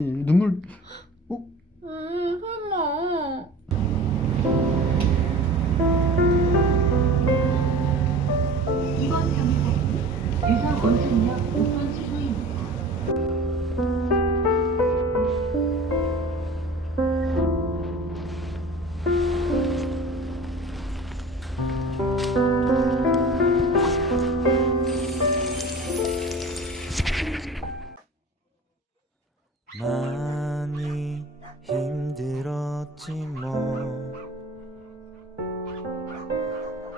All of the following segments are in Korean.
눈물. 어? 설마. 이번 경유역은 유성 온천역 5번 출구입니다. 많이 힘들었지 뭐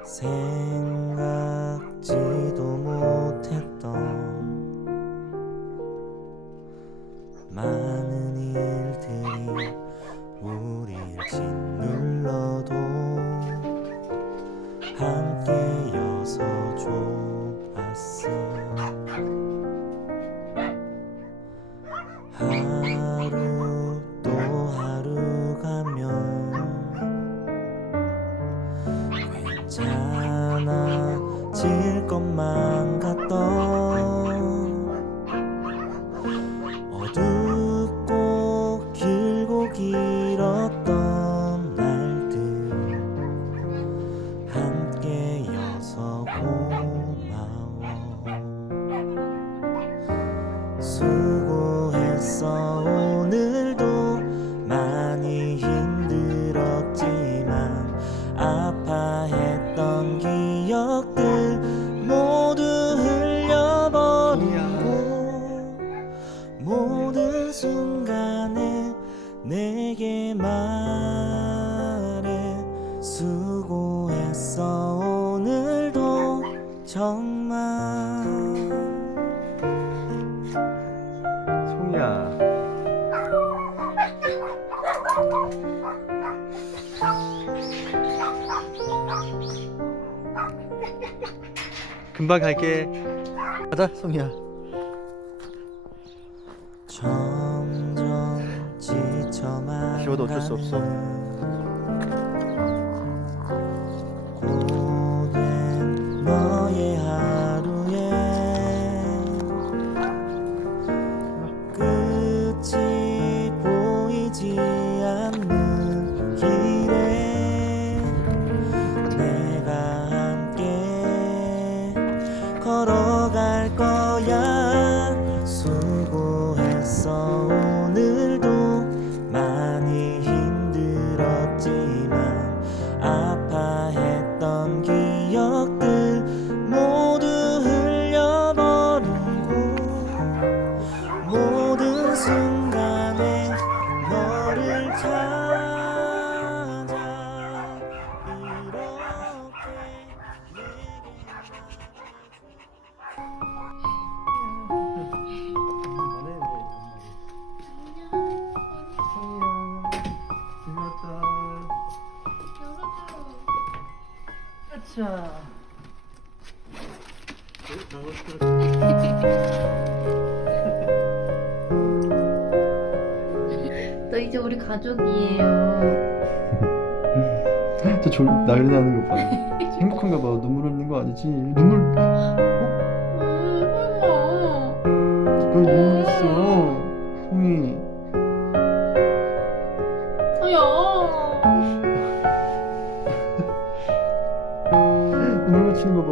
생각지도 못했던 많은 일들이 우릴 짓눌러도 함께여서 좋았어. 하루 또 하루 가면 괜찮아질 것만 같던 어둡고 길고 길었던 날들 함께여서 고마워. 수고했어. 오늘도 많이 힘들었지만 아파했던 기억들 모두 흘려버리고 모든 순간에 내게 말해 수고했어. 오늘도 정말. 송이야. 금방 갈게. 가자, 송이야. 점점 지쳐만 지워도 어쩔 수 없어. 고된 너의 하루에 끝이 보이지 않는 길에 내가 함께 걸어갈 거야. 수고했어. 오늘도 많이 힘들었지만 아파했던 기억들 모두 흘려버리고 모든 순간에 너를 찾아 이렇게 아차. 너 이제 우리 가족이에요. 저 난리 나는 거 봐. 행복한가 봐. 눈물 흘리는 거 아니지? 눈물. 설마. 왜 눈물 있어? 송이. 야. 눈물 치는 거 봐.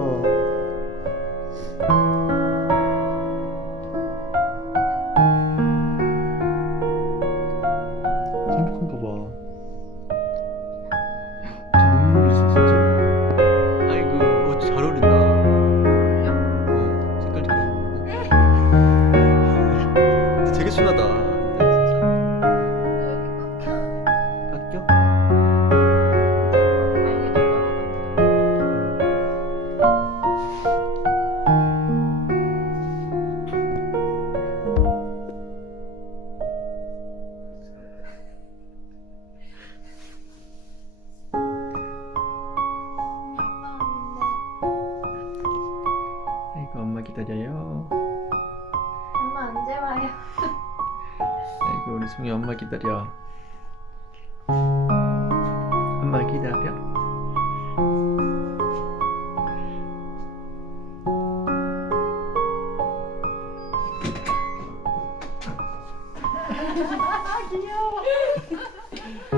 행복한가 봐. 저 눈물 있어 진짜. 아이고 옷 잘 어울린다. 색깔 잘 어울린다. 근데 되게 순하다. 진짜. 깎여? 아이고 엄마 기다려요. 엄마 언제 와요? 아이고 우리 송이 엄마 기다려. 엄마 기다려. 귀여워.